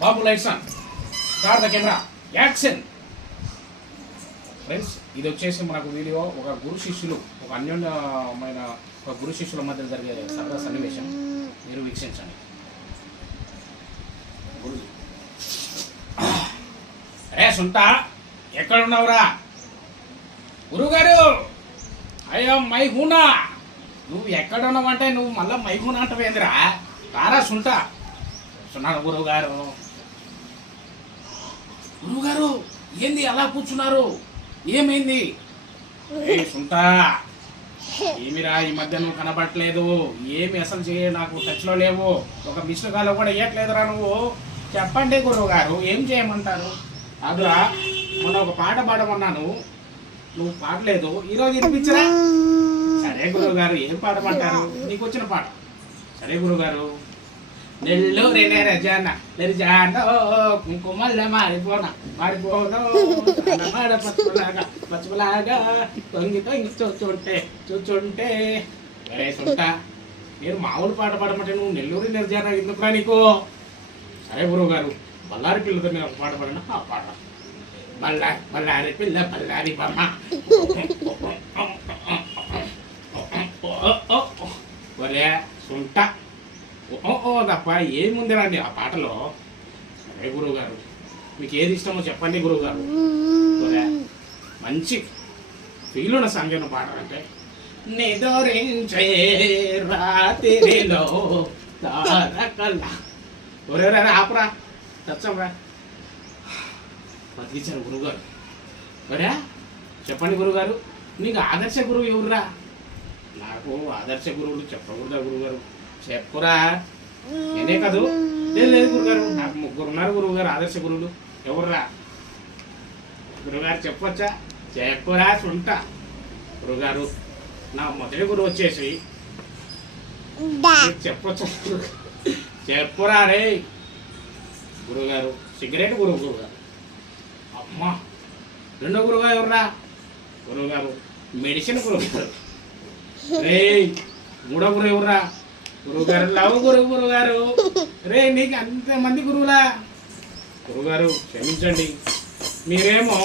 Babu lights on, start the camera, action. Friends, ఇది వచ్చేసి మనకు వీడియో ఒక గురు శిష్యులు, ఒక అన్యోన్యమైన ఒక గురు శిష్యుల మధ్య జరిగే సరదా సన్నివేశం. మీరు వీక్షించండి. అరే సుంట, ఎక్కడ ఉన్నావురా? గురుగారు, అయ్యో మైహూనా, నువ్వు ఎక్కడ ఉన్నావంటే నువ్వు మళ్ళీ మైహూనా అంటవేందిరా? రారా సుంట. వస్తున్నాను గురువుగారు. గురువుగారు ఏంది అలా కూర్చున్నారు? ఏమైంది? ఏ సుంట, ఏమిరా ఈ మధ్య నువ్వు కనబడట్లేదు, ఏమి అసలు నాకు టచ్లో లేవు, ఒక మిస్డ్ కాల్ కూడా ఇవ్వట్లేదురా నువ్వు. చెప్పండి గురువుగారు, ఏం చేయమంటారు? అదురా, మొన్న ఒక పాట పాడమన్నాను, నువ్వు పాడలేదు, ఈరోజు వినిపించరా? సరే గురువుగారు, ఏం పాడమంటారు? నీకు వచ్చిన పాట. సరే గురువుగారు. నెల్లూరి నెరజాన నెరజానో కుంకుమల్ల మారిపోనా మారిపోనో పచ్చులాగా పచ్చులాగా తొంగి తొంగి చూచుంటే. అరే సుంట, నేను మామూలు పాట పాడమంటే నువ్వు నెల్లూరి నెరజాన ఎందుకురా నీకు? సరే గురువు గారు, బళ్ళారి పిల్లతో నేను ఒక పాట పాడినా ఆ పాట. బళ్ళారి పిల్ల బళ్ళారి బొమ్మ ఒరే సుంట, ఓ తప్ప ఏముంది రండి ఆ పాటలో. సరే గురువుగారు, మీకు ఏది ఇష్టమో చెప్పండి గురువుగారు. మంచి ఫీల్ ఉన్న సంగీతం పాడాలంటే నిదరించే రాత్రిలో తారకల్లా. ఒరే రా ఆపరా, తెచ్చంరా. బతికించారు గురువుగారు. ఒరే చెప్పండి గురువుగారు, నీకు ఆదర్శ గురువు ఎవరురా? నాకు ఆదర్శ గురువులు చెప్పకూడదా గురువుగారు? చెప్పురా. నేనే కాదు, లేదు గురుగారు, నాకు ముగ్గురు ఉన్నారు గురువుగారు ఆదర్శ గురువులు. ఎవర్రా గురువుగారు? చెప్పొచ్చా? చెప్పురా సుంట. గురువుగారు, నా మొదటి గురువు వచ్చేసి చెప్పొచ్చా? చెప్పురా రే. గురువుగారు సిగరెట్ గురువు. గురువుగారు అమ్మా. రెండో గురువుగారు ఎవర్రా? గురువుగారు మెడిసిన్ గురువుగారు. రే మూడో గురువు ఎవర్రా? గురువుగారు లవ్ గురువు. గురువుగారు రే, నీకు అంతమంది గురువులా? గురువుగారు క్షమించండి, మీరేమో